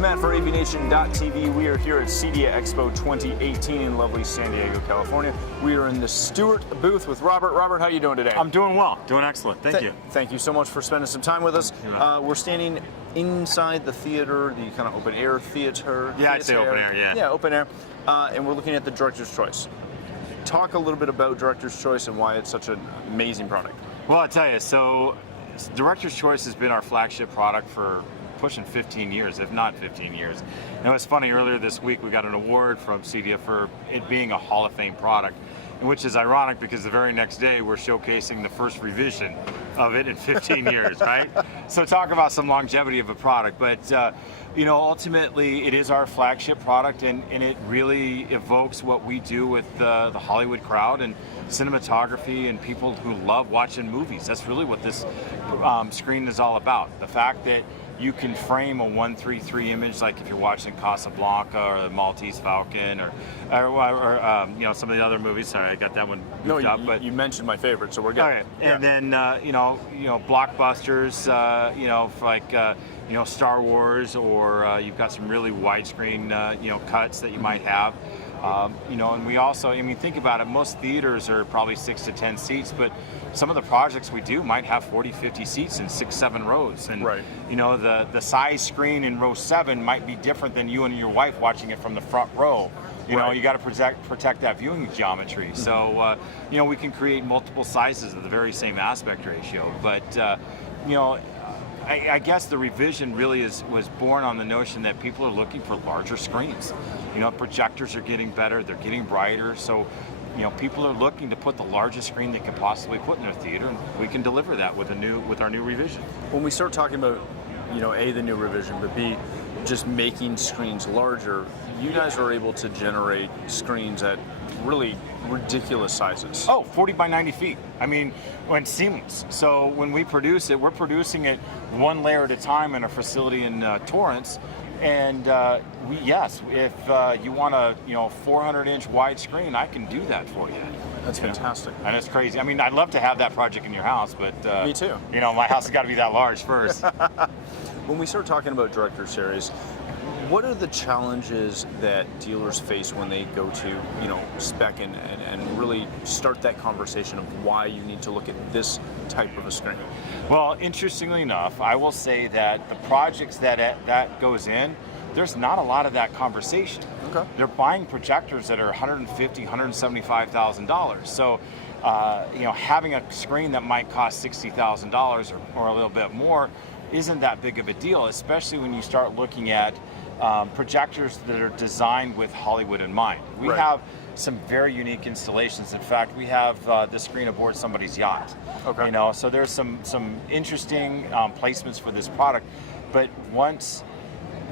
Matt for AVNation.tv. We are here at CEDIA Expo 2018 in lovely San Diego, California. We are in the Stewart booth with Robert. Robert, how are you doing today? I'm doing well, doing excellent. Thank you. Thank you so much for spending some time with us. We're standing inside the theater, the kind of open air theater. Yeah, I'd say open air, yeah. Yeah, open air. And we're looking at the Director's Choice. Talk a little bit about Director's Choice and why it's such an amazing product. Well, I'll tell you, so Director's Choice has been our flagship product for pushing 15 years, if not 15 years. And it was funny, earlier this week we got an award from CEDIA for it being a Hall of Fame product, which is ironic because the very next day we're showcasing the first revision of it in 15 years, right? So talk about some longevity of a product, but you know, ultimately it is our flagship product, and it really evokes what we do with the Hollywood crowd and cinematography and people who love watching movies. That's really what this screen is all about. The fact that you can frame a 1:3:3 image, like if you're watching Casablanca or the Maltese Falcon, or you know, some of the other movies. Sorry, I got that one goofed up. But you mentioned my favorite, so we're good. All right. And then you know, blockbusters, you know, like you know, Star Wars, or you've got some really widescreen you know, cuts that you might have. You know, and we also, I mean, think about it, most theaters are probably 6 to 10 seats, but some of the projects we do might have 40, 50 seats in 6, 7 rows. And, you know, the size screen in row 7 might be different than you and your wife watching it from the front row. You know, you got to protect that viewing geometry. So, you know, we can create multiple sizes of the very same aspect ratio. But, you know, I guess the revision really was born on the notion that people are looking for larger screens. You know, projectors are getting better, they're getting brighter, so you know, people are looking to put the largest screen they can possibly put in their theater, and we can deliver that with our new revision. When we start talking about, you know, A, the new revision, but B, just making screens larger, you guys are able to generate screens at really ridiculous sizes. Oh, 40 by 90 feet. I mean, when seamless. So when we produce it, we're producing it one layer at a time in a facility in Torrance. And yes, if you want a 400-inch wide screen, I can do that for you. That's fantastic. And it's crazy. I mean, I'd love to have that project in your house, but me too. You know, my house has got to be that large first. When we start talking about Director Series, what are the challenges that dealers face when they go to, you know, spec and really start that conversation of why you need to look at this type of a screen? Well, interestingly enough, I will say that the projects that goes in, there's not a lot of that conversation. Okay. They're buying projectors that are $150,000, $175,000. So, you know, having a screen that might cost $60,000 or a little bit more isn't that big of a deal, especially when you start looking at projectors that are designed with Hollywood in mind. We have some very unique installations. In fact, we have this screen aboard somebody's yacht. Okay. You know, so there's some interesting placements for this product. But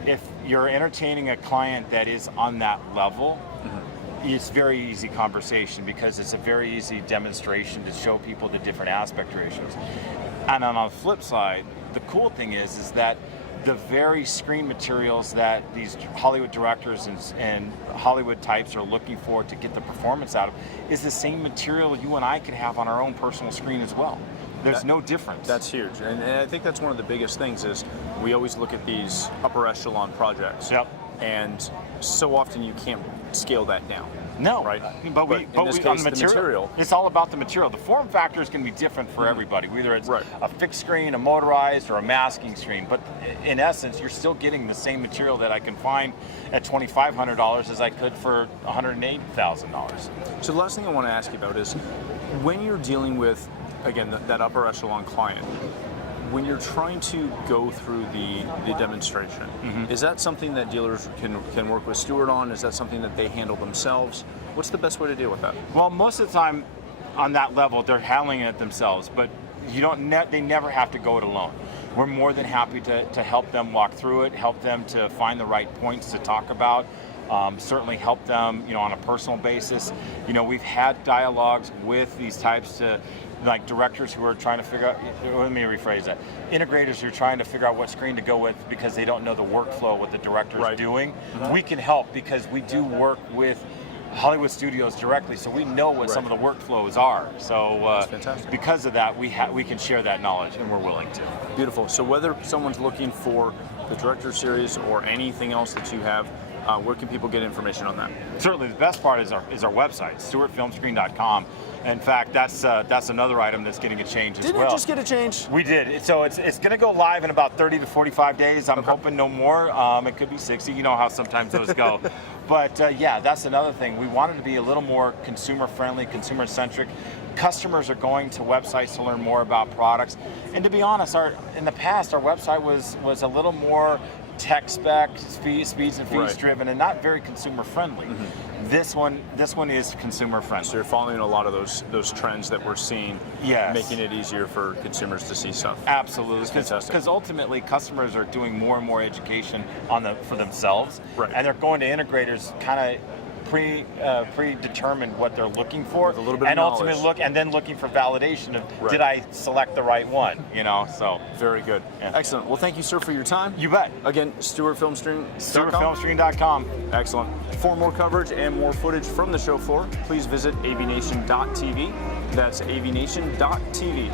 if you're entertaining a client that is on that level, it's very easy conversation because it's a very easy demonstration to show people the different aspect ratios. And on the flip side, the cool thing is that the very screen materials that these Hollywood directors and Hollywood types are looking for to get the performance out of is the same material you and I could have on our own personal screen as well. There's no difference. That's huge, and I think that's one of the biggest things is we always look at these upper echelon projects. Yep. And so often you can't scale that down. No, right? But in this case, on the material, it's all about the material. The form factor is going to be different for everybody, whether it's a fixed screen, a motorized, or a masking screen. But in essence, you're still getting the same material that I can find at $2,500 as I could for $108,000. So the last thing I want to ask you about is when you're dealing with, again, that upper echelon client, when you're trying to go through the demonstration, is that something that dealers can work with Stewart on? Is that something that they handle themselves? What's the best way to deal with that? Well, most of the time on that level, they're handling it themselves, but they never have to go it alone. We're more than happy to help them walk through it, help them to find the right points to talk about. Certainly help them, you know, on a personal basis. You know, we've had dialogues with these types to, like, directors who are trying to figure out, let me rephrase that, integrators who are trying to figure out what screen to go with because they don't know the workflow, what the director is doing. We can help because we do work with Hollywood studios directly, so we know what some of the workflows are. So because of that, we can share that knowledge, and we're willing to. Beautiful. So whether someone's looking for the Director Series or anything else that you have, where can people get information on that? Certainly, the best part is our website, StewartFilmscreen.com. In fact, that's another item that's getting a change as well. Didn't it just get a change? We did. So it's going to go live in about 30 to 45 days. I'm hoping no more. It could be 60. You know how sometimes those go. But yeah, that's another thing. We wanted to be a little more consumer-friendly, consumer-centric. Customers are going to websites to learn more about products. And to be honest, in the past, our website was a little more tech spec, speeds and feeds driven, and not very consumer friendly. This one is consumer friendly. So you're following a lot of those trends that we're seeing, making it easier for consumers to see stuff. Absolutely, Fantastic. Because ultimately customers are doing more and more education for themselves, Right. and they're going to integrators kind of predetermined what they're looking for, With a little bit and of ultimately knowledge. looking for validation of Right. did I select the right one? So Very good. Yeah. Excellent. Well, thank you, sir, for your time. you bet. Again, StewartFilmscreen. StewartFilmscreen.com. Excellent. For more coverage and more footage from the show floor, please visit AVNation.tv. That's AVNation.tv.